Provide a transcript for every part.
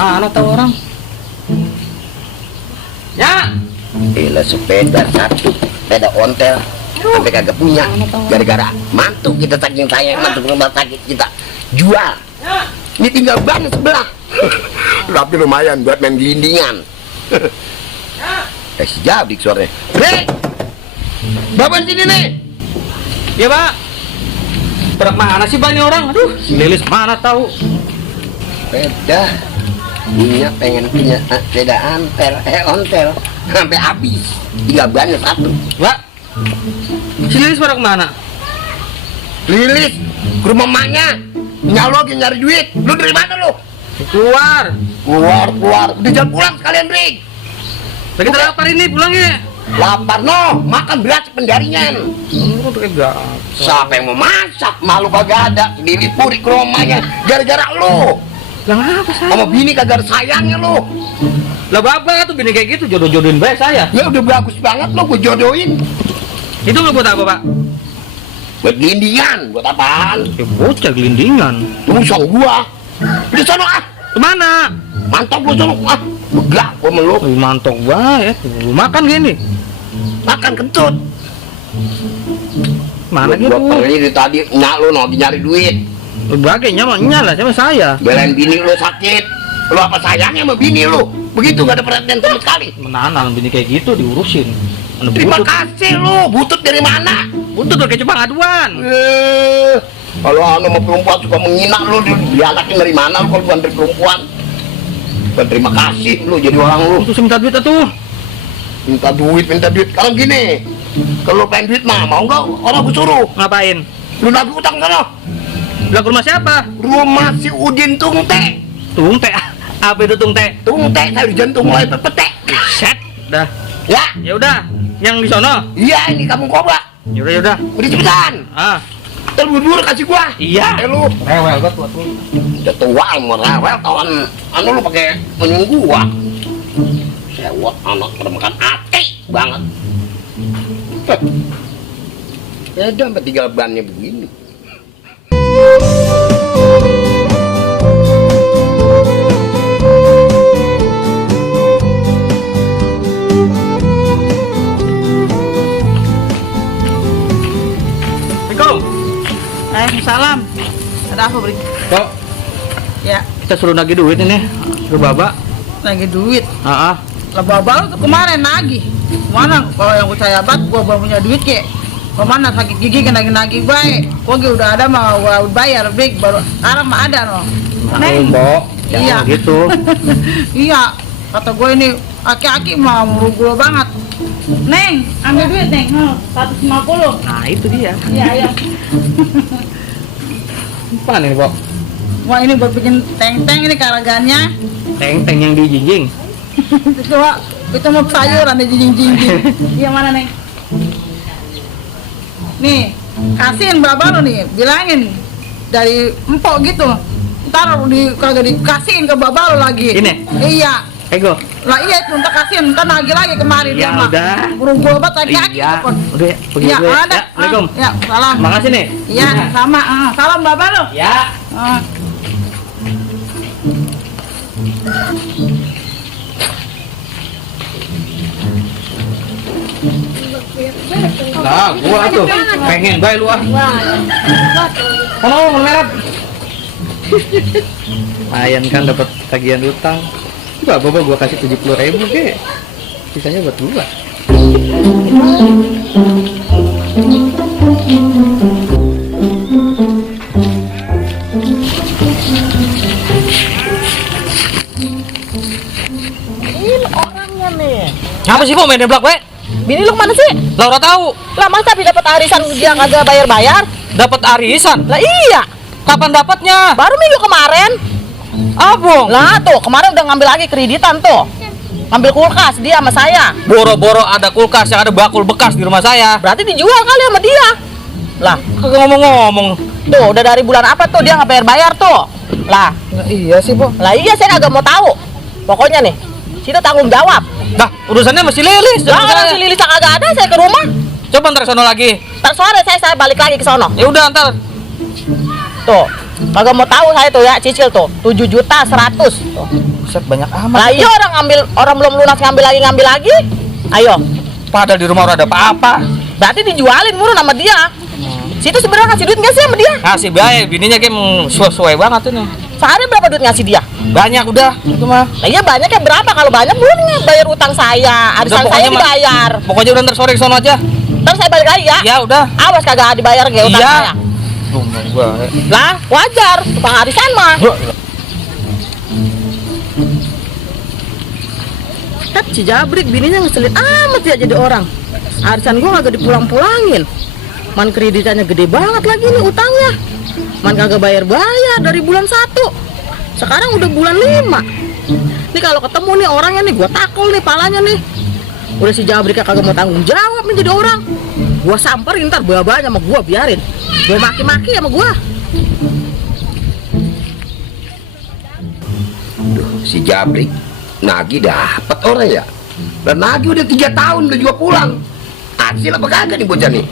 Mana tahu orang? Ya. Gila sepeda satu, sepeda ontel, sampai kagak punya. Gara-gara mantu kita saking sayang, mantu rumah sakit kita jual. Ini tinggal ban sebelah. Tapi lumayan buat main gelindingan. Kasih jawab dik sore. Bre, bapak sini nih. Ya pak. Berak mana sih banyak orang? Aduh, si Lilis mana tahu? Sepeda, pengen punya sepeda ontel, sampai habis. Tinggal ban satu. Pak, si Lilis pada kemana? Lilis ke rumah emaknya. Nyalo lagi nyari duit. Lu dari mana lu? Keluar. Udah jangan pulang sekalian, Rik. Lagi kita lapar ini pulangnya. Lapar no, makan beras penjaringan. Siapa yang mau masak? Malu kagak ada. Lilis puri ke rumahnya gara-gara lu. Lah ngapa saya? Sama bini kagak ada sayangnya lu. Lah bapak tuh bini kayak gitu jodoh-jodohin baik saya. Ya udah bagus banget lo gue jodohin. Itu lu buat apa pak? Buat gelindingan, buat apaan? Ya bocah gelindingan. Urusan gua. Di sana ah. Kemana? Mantap lu sana ah. Begak gua meluk. Mantap banget. Lu makan gini. Makan kentut. Mana gitu? Gua pergi dari tadi nyak lu lagi nyari duit. Lu bagainya mah nyala sama saya. Belain bini lu sakit. Lu apa sayangnya sama bini lu? Begitu gak ada perhatian sama sekali. Menahan bini kayak gitu diurusin. Mana Terima butut. kasih lu. Butut dari mana? Butut tuh kayak cuma aduan. Kalau anu sama perempuan suka menghina lu, dianakin dari mana lu kalau bukan dari perempuan? Bukan terima kasih lu jadi orang lu. Itu minta duit tuh. Minta duit. Kalau gini, kalau pengen duit mah mau nggak? Orang gue suruh. Ngapain? Lu nagih utang sana. Lah ke rumah siapa? Rumah si Udin Tungte. Tungte. Apa itu tungte? Tungte dari jantung mulai berpetek. Set. Dah. Ya, Ya udah. Yang di sono. iya ini kamu kobra. Ya udah. Udah cepetan. Ah. Terburu-buru kasih gua. Iya. Lu Rewel banget buat lu. udah tua mau rewel kawan. Anu lu pakai menunggu gua. Sewot anak pada makan ati banget. Beda sampai tinggal bannya begini. Salam. Ada apa, Bri? Kok Ya, kita suruh nagih duit ini? Suruh baba. lagi duit. Ah. Lah bawa tuh kemarin nagih. Mana kalau yang saya bat gua belum punya duit ke. Kemana sakit gigi kan nagih baik. Gua udah ada mah gua bayar big baru sekarang mah ada no. Neng. Mbok. Iya. Gitu. Iya. Kata gue ini aki-aki mah murugul banget. Neng, ambil duit, Neng. 150. Nah, itu dia. Iya, iya. Apaan ini, Bok? Wah, ini buat bikin teng-teng ini karagannya. Teng-teng yang dijinjing. Itu mau sayuran di jinjing-jinjing. Iya mana, Neng? Nih, kasihin bapak lo nih, bilangin dari empok gitu. Ntar kagak dikasihin ke bapak lo lagi. Ini? Iya. Ego. Lah iya itu ntar kasihin, ntar nagih lagi kemarin Ya dia mah. udah. Burung gobat lagi Iya. gitu. Udah, pergi Iya, dulu ya. ada. Ya, Assalamualaikum. Ya, salam. Makasih nih. Iya, sama. Salam bapak lo. Ya. Ah. Nah, gua tuh pengen bae lu ah. Oh, merah. Lumayan kan dapat tagihan utang. Coba bapak gua kasih 70.000 ke. Sisanya buat gua. Ini orangnya nih. Apa sih kok main deblak we? Bini lu kemana sih? Laura tahu. Lah masa tapi dapat arisan dia kagak bayar-bayar? Dapat arisan. Lah iya, Kapan dapatnya? baru minggu kemarin. Abang. Lah tuh, kemarin udah ngambil lagi kreditan tuh. Ngambil kulkas dia sama saya. Boro-boro ada kulkas yang ada bakul bekas di rumah saya. Berarti dijual kali sama dia. Lah, Kagak ngomong-ngomong. tuh udah dari bulan apa tuh dia nggak bayar-bayar tuh. Lah, Iya sih, Bu. lah iya saya kagak mau tahu. Pokoknya nih, situ tanggung jawab. Dah, urusannya masih Lilis. Lah orang si Lilis kagak ada, saya ke rumah. Coba ntar sono lagi. Ntar sore saya balik lagi ke sono. Ya udah ntar. Tuh, kagak mau tahu saya tuh ya, cicil tuh 7.100.000 tuh. Buset, banyak amat. Lah iya orang belum lunas ngambil lagi. Ayo. Padahal di rumah udah ada apa-apa. Berarti dijualin mulu sama dia. Situ sebenarnya ngasih duit nggak sih sama dia? Ngasih baik, bininya kayak sesuai banget ini. Sehari berapa duit ngasih dia? Banyak udah, itu mah. Nah iya banyak ya berapa? Kalau banyak belum bayar utang saya. Arisan Udah, saya pokoknya dibayar. Pokoknya udah ntar sore ke sono aja. Terus saya balik lagi ya? Ya udah. Awas kagak dibayar kayak utang Iya. saya. Gua. Lah wajar, tukang arisan mah. Si Jabrik bininya ngeselin amat ya jadi orang. Arisan gua kagak dipulang-pulangin. Man kreditannya gede banget lagi nih utangnya. Man kagak bayar-bayar dari bulan 1. Sekarang udah bulan 5. Nih kalau ketemu nih orangnya nih gua takol nih palanya nih. Udah si Jabrik kagak mau tanggung jawab nih jadi orang. Gua samperin ntar babanya sama gua biarin. Gua maki-maki sama gua. Duh, si Jabrik nagih dapat orang ya. Dan nagih udah 3 tahun udah juga pulang. Hasil apa kagak nih bocah nih?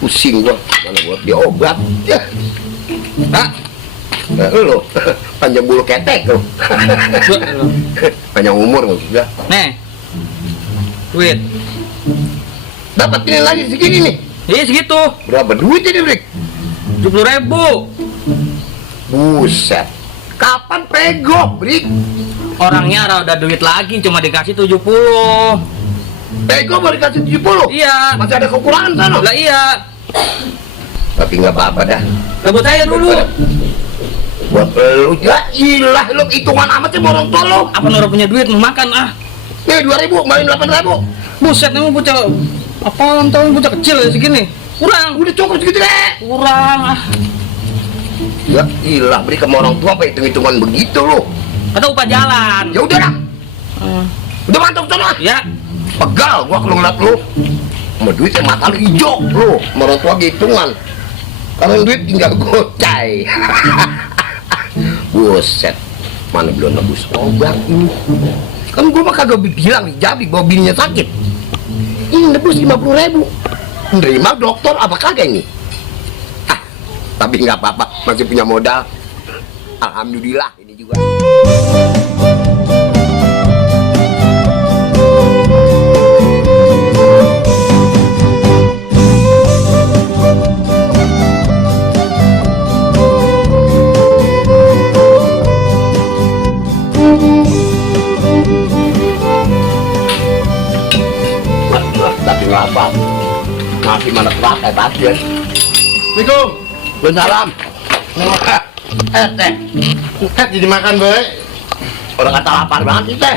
Pusing gua, mana buat dia obat ya. Hah? Lo panjang bulu ketek lo. Panjang umur maksudnya. Nih. Duit. Dapat ini lagi segini nih. Iya segitu. Berapa duit ini, Brik? 70.000. Buset. Kapan pegok, Brik? Orangnya udah duit lagi, cuma dikasih 70. Pegok baru dikasih 70. Iya. Masih ada kekurangan sana. Lah iya. Tapi nggak apa-apa dah. Lah buat saya dulu. Buat lu ya ilah lu hitungan amat sih orang tua lu. Apa orang punya duit mau makan ah? Nih 2.000, main 8.000. Buset, emang bocah apaan tahu bocah kecil ya segini. Kurang. Udah cukup segitu deh. Kurang ah. Ya ilah beri ke orang tua apa hitung-hitungan begitu lu. Kata upah jalan. Ya udah dah. Udah mantap sana. Ya. Pegal gua kalau ngeliat lu. Sama duit yang mata lu hijau lu. Sama orang tua hitungan. Karena duit tinggal gocai. Buset. Mana belum nebus obat ini. Kan gua mah kagak bilang nih jadi bahwa bininya sakit. Ini nebus 50.000. Nerima dokter apa kagak ini? Ah, tapi nggak apa-apa, masih punya modal. Alhamdulillah ini juga. Tapi nggak apa, masih mana terakhir pasien. Assalamualaikum. Waalaikumsalam. Teh, Jadi makan baik. orang kata lapar banget sih teh.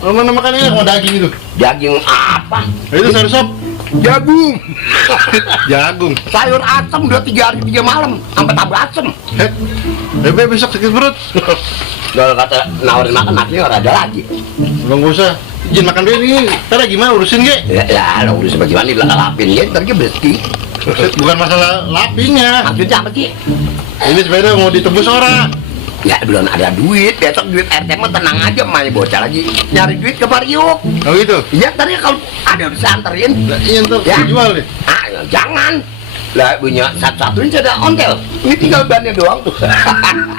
Kalau mana makan ini mau daging itu? Daging apa? Itu sayur sop. Jagung. Jagung. Sayur asem udah 3 hari 3 malam, sampai tambah asem. Bebe besok sakit perut. Kalau kata nawarin makan, makannya orang ada lagi. Belum usah. Izin makan dulu ini. Ntar gimana urusin ge? Ya, lo udah sebagaimana di belakang lapin ya, ntar dia bersih. Bukan masalah lapinya. Maksudnya apa sih? Ini sepeda mau ditebus orang. Ya belum ada duit, besok duit RT mah tenang aja, main bocah lagi nyari duit ke Bariuk. Oh gitu. Iya, ntar ya kalau ada bisa anterin. Iya ntar Ya. dijual deh. Ah, ya, jangan. Lah punya satu-satunya ada ontel. Ini tinggal bannya doang tuh.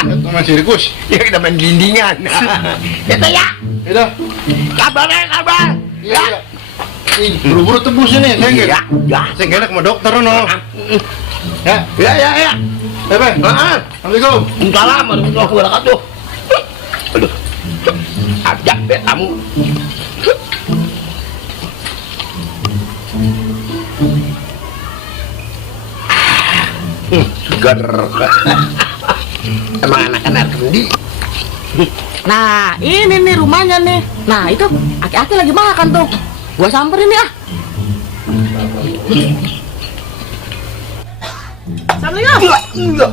Itu masih sirkus. Ya kita main gelindingan. Itu ya. Udah. Kabarnya kabar. Iya. Iya. Ih, buru-buru tebus ini. Saya nggak. Ya, ya. Saya nggak enak sama dokter no. Ya. Ya, ya, ya. Bebe. Heeh. Assalamualaikum. Salam, warahmatullahi wabarakatuh. Aduh. Ajak deh kamu. Segar. Emang anak air kendi. Nah, ini nih rumahnya nih. Nah, itu aki-aki lagi makan tuh. Gua samperin ya. Assalamualaikum. Enggak.